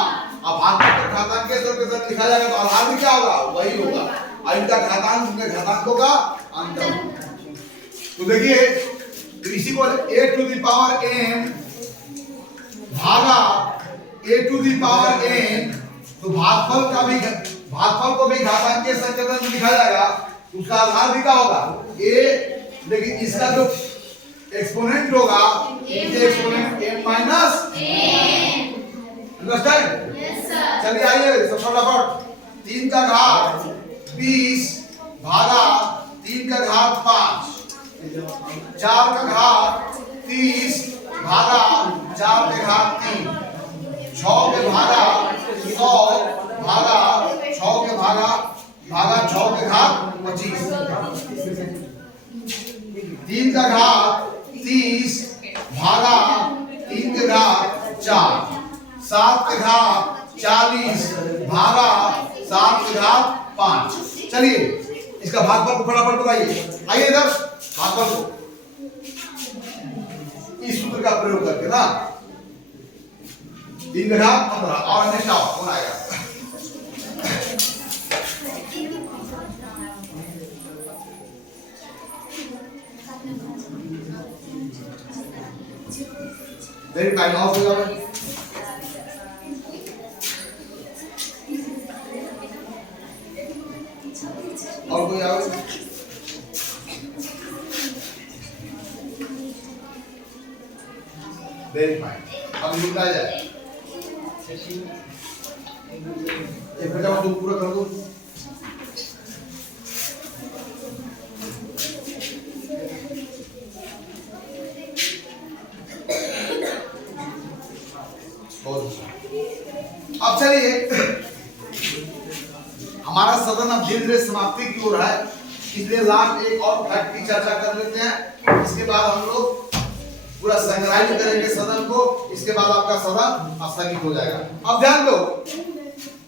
अब भागफल को घातांकीय संकेतन लिखा जाएगा तो आधार भी क्या होगा? वही होगा। और इनका घातांक में घातांकों का अंतर। तो देखिए तो इसी को a to the power n भागा a to the power n, तो भागफल को भी घातांकीय संकेतन में लिखा जाएगा, उसका आधार भी क्या होगा? a, लेकिन इसका जो एक्सपोनेंट होगा ये एक्सपोनेंट n माइनस अंडरस्टैंड? चलिए आइए सब फटाफट 3 का घात 20 भागा 3 का घात 5, 4 का घात 30 भागा 4 के घात 3, 6 के भागा 100 भागा 6 के भागा 6 के घात 25, 3 का घात 30 भागा 3 के घात 4, 7 के घात 40 भागा 7 के घात 5। चलिए इसका भागफल को फटाफट बताइए। आइए इधर भागफल को इस सूत्र का प्रयोग करके ना 3 का घात 15 और नेक्स्ट आओ कौन आएगा? वेरी फाइन ऑफ हो जाओ। और कोई आओ? Very fine. अब लिखा जाए एक बचा तो पूरा कर दो। अब चलिए हमारा सदन अब धीरे धीरे समाप्ति की ओर है, इसलिए लास्ट एक और फैक्ट की चर्चा कर लेते हैं। इसके बाद हम लोग पूरा संग्रहित करेंगे सदन को, इसके बाद आपका सदन स्थगित हो जाएगा। अब ध्यान दो,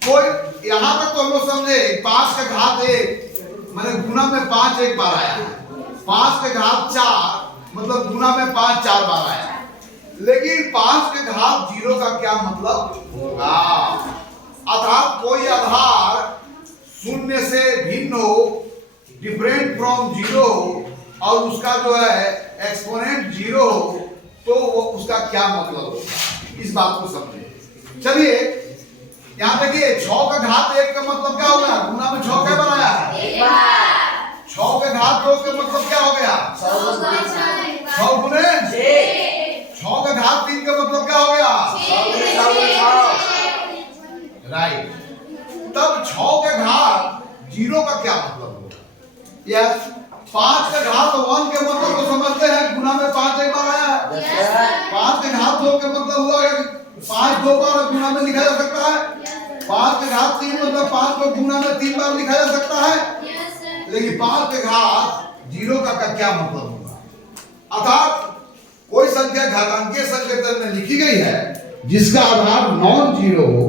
कोई यहां तक तो हम लोग समझे 5 का घात 1 माने गुना में 5 एक बार आया, 5 के घात 4 मतलब गुना में 5 4 बार आया, लेकिन 5 के घात 0 का क्या मतलब होगा? अर्थात कोई आधार शून्य से भिन्न हो, डिफरेंट फ्रॉम 0 हो और उसका जो है एक्सपोनेंट 0 हो, तो वो उसका क्या मतलब होगा? इस बात को समझिए। चलिए यहां देखिए 6 का घात 1 का मतलब क्या हो गया? गुना में 6 क्या बनाया है? 6 के घात 2 का मतलब क्या हो गया? 6 गुने 6 का घात 3 का मतलब क्या हो गया? राइट। तब 6 के घात 0 का क्या मतलब होगा? यस। 5 के घात 1 के मतलब को समझते हैं, गुना में 5 एक बार आया है। 5 के घात 2 के मतलब हुआ कि 5 2 बार गुना में लिखा जा सकता है। 5 के घात 3 मतलब 5 को गुना में 3 बार लिखा जा सकता है। लेकिन 5 के घात 0 का क्या मतलब होगा? अर्थात कोई संख्या घातांकीय संकेतन में लिखी गई है जिसका आधार नॉन जीरो हो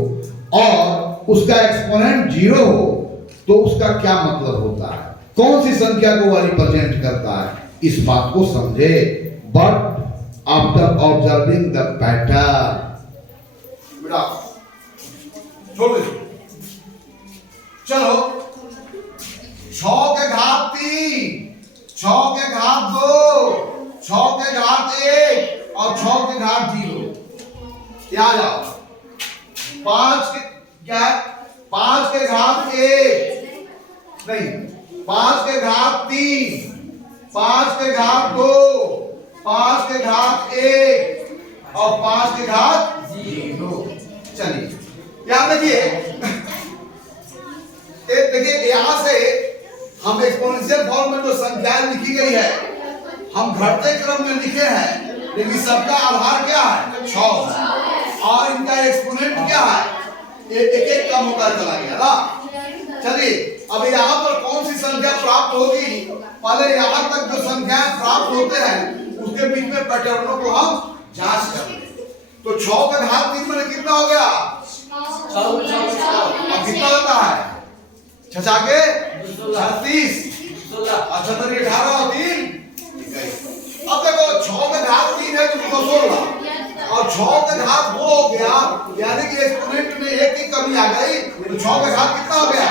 और उसका एक्सपोनेंट 0 हो, तो उसका क्या मतलब होता है? कौन सी संख्या को वह रिप्रेजेंट करता है? इस बात को समझे। But after observing the pattern, बेटा छोड़ दो, चलो 6 के घात 3, 6 के घात 2, 6 के घात 1 और 6 के घात 0 क्या आ जाओ? 5 के क्या है? 5 के घात 1 नहीं, 5 के घात 3, 5 के घात 2, 5 के घात 1 और 5 के घात 0। चलिए यहां देखिए यहां से हम एक्सपोनेंशियल फॉर्म में जो संख्याएं लिखी गई है हम घटते क्रम में लिखे हैं, लेकिन सबका आधार क्या है 6 और इनका एक्सपोनेंट क्या है एक एक कम होता चला गया ना। चलिए अब यहाँ पर कौन सी संख्या प्राप्त होगी, पहले यहाँ तक जो संख्याएं प्राप्त होते हैं उसके बीच में पैटर्नों को हम जांच करेंगे। तो 6 का घात 3 में कितना हो गया, अब कितना होता है 6 के 36 अच्छा 18 और 3। अब देखो 6 का घात 3 है तो 16 और 6 का घात 2 हो गया, यानी कि एक्सपोनेंट में 1 की कमी आ गई, तो 6 का घात कितना हो गया।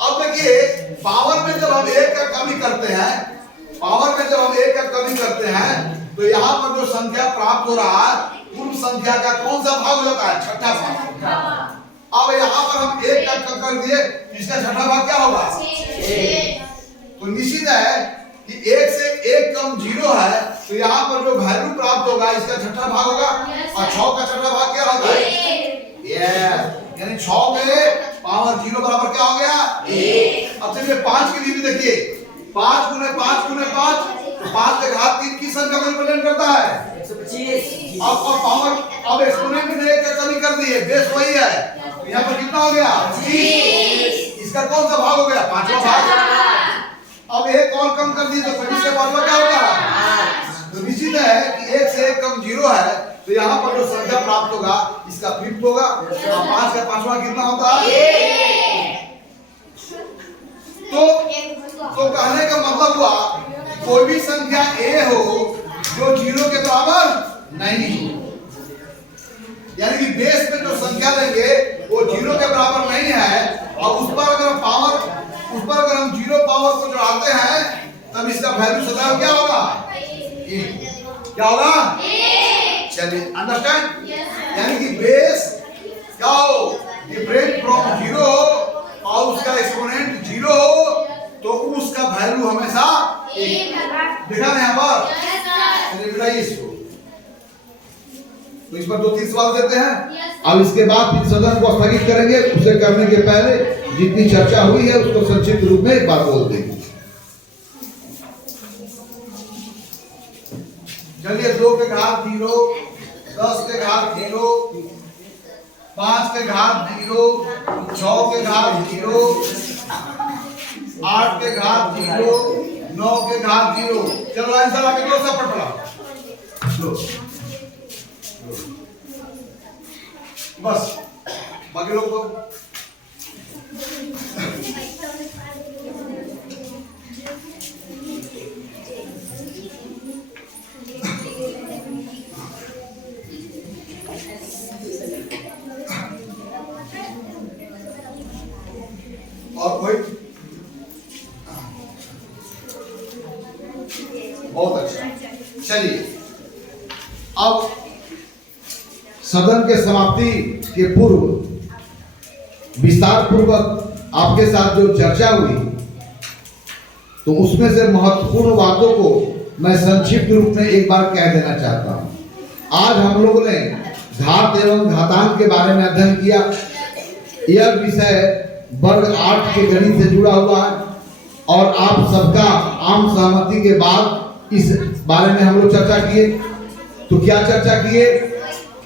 अब देखिए पावर में जब हम 1 का कमी करते हैं, पावर में जब हम 1 का कमी करते हैं तो यहाँ पर जो संख्या प्राप्त हो रहा है पूर्व संख्या का कौन सा भाग हो जाता है, छठा भाग। अब यहाँ पर हम 1 का कम कर दिए, इसका छठा भाग क्या होगा 1। तो निश्चित है कि 1 से 1 कम 0 है, तो यहाँ पर जो वैल्यू प्राप्त होगा इसका छठा भाग होगा और 6 का छठा भाग क्या होगा 1। यानी 6 के पावर 0 बराबर क्या हो गया 1। अब चलिए 5 के लिए भी देखिए 5 गुने 5 गुने 5, तो 5 के घात 3 की संख्या को रिप्रेजेंट करता है 125। अब पावर अब एक्सपोनेंट में 1 का कमी कर दिए, बेस वही है, तो यहाँ पर कितना हो गया 20। इसका कौन सा भाग हो गया 5वां भाग। अब 1 और कम कर दिए तो 25 से 5वां क्या होता है। तो निश्चित है कि 1 से 1 कम 0 है, तो यहाँ पर जो संख्या प्राप्त होगा इसका 5th होगा और 5 का 5वां कितना होता है। तो कहने का मतलब हुआ कोई भी संख्या a हो जो 0 के बराबर नहीं हो, यानी कि बेस में जो संख्या लेंगे वो 0 के बराबर नहीं है और उस पर अगर हम 0 पावर को जोड़ाते हैं तब इसका वैल्यू सदैव क्या होगा 1। क्या होगा 1। चलिए अंडरस्टैंड, यानी कि बेस क्या हो डिफरेंट फ्रॉम 0 और उसका एक्सपोनेंट 0 हो तो उसका वैल्यू हमेशा 1। देखा ना यहाँ पर, चलिए बताइए इसको। तो इस पर 2-3 सवाल देते हैं, अब इसके बाद फिर सदन को स्थगित करेंगे। उसे करने के पहले जितनी चर्चा हुई है उसको संक्षिप्त रूप में एक बार बोल देंगे। चलिए 2 के घात 0, 10 के घात 0, 5 के घात 0, 6 के घात 0, 8 के घात 0, 9 के घात 0। चलो आंसर आगे दो सब पढ़ लो बस, बाकी लोग को और कोई बहुत अच्छा। चलिए अब सदन के समाप्ति के पूर्व विस्तार पूर्वक आपके साथ जो चर्चा हुई तो उसमें से महत्वपूर्ण बातों को मैं संक्षिप्त रूप में एक बार कह देना चाहता हूं। आज हम लोगों ने घात एवं घातांक के बारे में अध्ययन किया। यह विषय वर्ग 8 के गणित से जुड़ा हुआ है और आप सबका आम सहमति के बाद इस बारे में हम लोग चर्चा किए। तो क्या चर्चा किए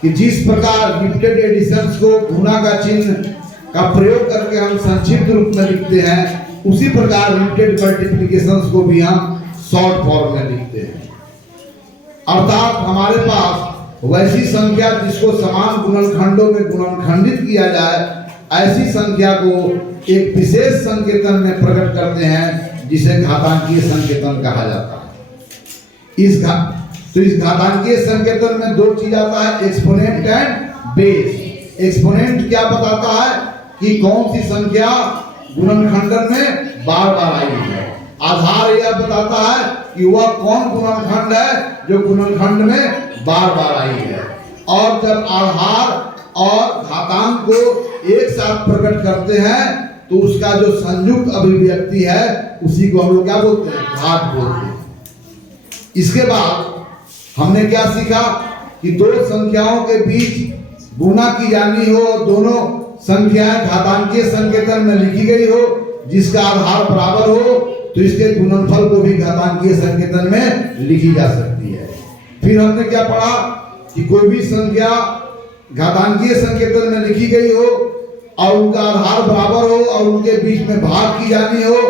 कि जिस प्रकार रिपीटेड एडिशंस को गुणा का चिन्ह का प्रयोग करके हम संक्षिप्त रूप में लिखते हैं, उसी प्रकार रिपीटेड मल्टीप्लिकेशंस को भी हम शॉर्ट फॉर्म में लिखते हैं। अर्थात हमारे पास वैसी संख्या जिसको समान गुणनखंडों में गुणनखंडित किया जाए, ऐसी संख्या को एक विशेष संकेतन में प्रकट करते हैं जिसे घातांकीय संकेतन कहा जाता है। इस घातांकीय संकेतन में 2 चीज आता है, एक्सपोनेंट एंड बेस। एक्सपोनेंट क्या बताता है कि कौन सी संख्या गुणनखंडन में बार बार आई है। आधार यह बताता है कि वह कौन गुणनखंड है जो गुणनखंड में बार बार आई है। और जब आधार और घातांक को एक साथ प्रकट करते हैं तो उसका जो संयुक्त अभिव्यक्ति है उसी को हम लोग क्या बोलते हैं, घात बोलते हैं। इसके बाद हमने क्या सीखा कि दो संख्याओं के बीच गुणा की जानी हो और दोनों संख्याएं घातांकीय संकेतन में लिखी गई हो, जिसका आधार बराबर हो तो इसके गुणनफल को भी घातांकीय संकेतन में लिखी जा सकती है। फिर हमने क्या पढ़ा कि कोई भी संख्या घातांकीय संकेतन में लिखी गई हो और उनका आधार बराबर हो और उनके बीच में भाग की जानी हो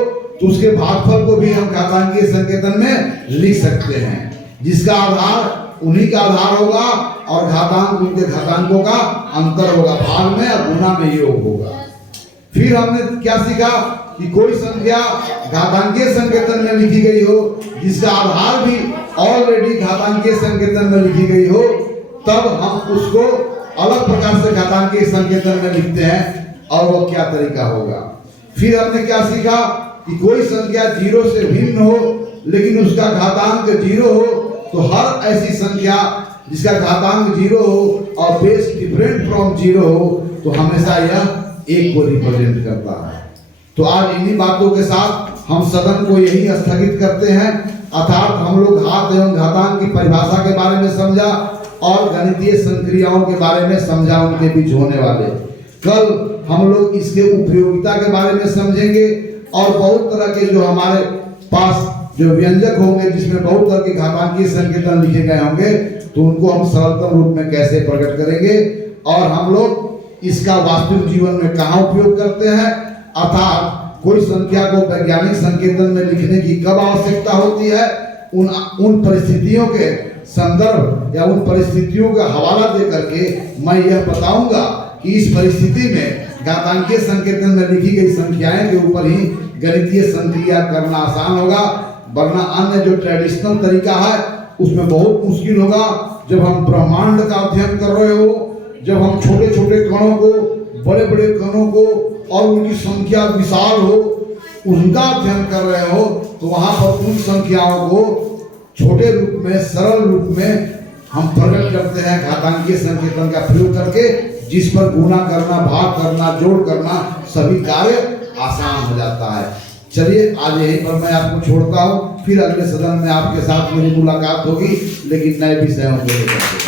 तो उसके भागफल को भी हम घातांकीय संकेतन में लिख सकते हैं, जिसका आधार उन्हीं का आधार होगा और घातांक उनके घातांकों का अंतर होगा, भाग में और गुणा में योग होगा। फिर हमने क्या सीखा कि कोई संख्या घातांकीय संकेतन में लिखी गई हो जिसका आधार भी ऑलरेडी घातांकीय संकेतन में लिखी गई हो, तब हम उसको अलग प्रकार से घातांकीय संकेतन में लिखते हैं और वो क्या तरीका होगा। फिर हमने क्या सीखा कि कोई संख्या 0 से भिन्न हो लेकिन उसका घातांक 0 हो तो हर ऐसी संख्या जिसका घातांक 0 हो और बेस डिफरेंट फ्रॉम 0 हो तो हमेशा यह 1 को रिप्रेजेंट करता है। तो आज इन्हीं बातों के साथ हम सदन को यही स्थगित करते हैं, अर्थात हम लोग घात एवं घातांक की परिभाषा के बारे में समझा और गणितीय संक्रियाओं के बारे में समझा, उनके बीच होने वाले। कल हम लोग इसके उपयोगिता के बारे में समझेंगे और बहुत तरह के जो हमारे पास जो व्यंजक होंगे जिसमें बहुत तरह के घातांकीय संकेतन लिखे गए होंगे तो उनको हम सरलतम रूप में कैसे प्रकट करेंगे और हम लोग इसका वास्तविक जीवन में कहाँ उपयोग करते हैं, अर्थात कोई संख्या को वैज्ञानिक संकेतन में लिखने की कब आवश्यकता होती है, उन परिस्थितियों के संदर्भ या उन परिस्थितियों का हवाला दे करके मैं यह बताऊंगा कि इस परिस्थिति में घातांकीय संकेतन में लिखी गई संख्याएं के ऊपर ही गणितीय संक्रिया करना आसान होगा, वरना अन्य जो ट्रेडिशनल तरीका है उसमें बहुत मुश्किल होगा। जब हम ब्रह्मांड का अध्ययन कर रहे हो, जब हम छोटे छोटे कणों को, बड़े बड़े कणों को और उनकी संख्या विशाल हो उनका अध्ययन कर रहे हो तो वहां पर उन संख्याओं को छोटे रूप में, सरल रूप में हम प्रकट करते हैं घातांकीय संकेतन का प्रयोग करके, जिस पर गुणा करना, भाग करना, जोड़ करना सभी कार्य आसान हो जाता है। चलिए आज यहीं पर मैं आपको छोड़ता हूँ, फिर अगले सदन में आपके साथ मेरी मुलाकात होगी लेकिन नए विषयों को लेकर।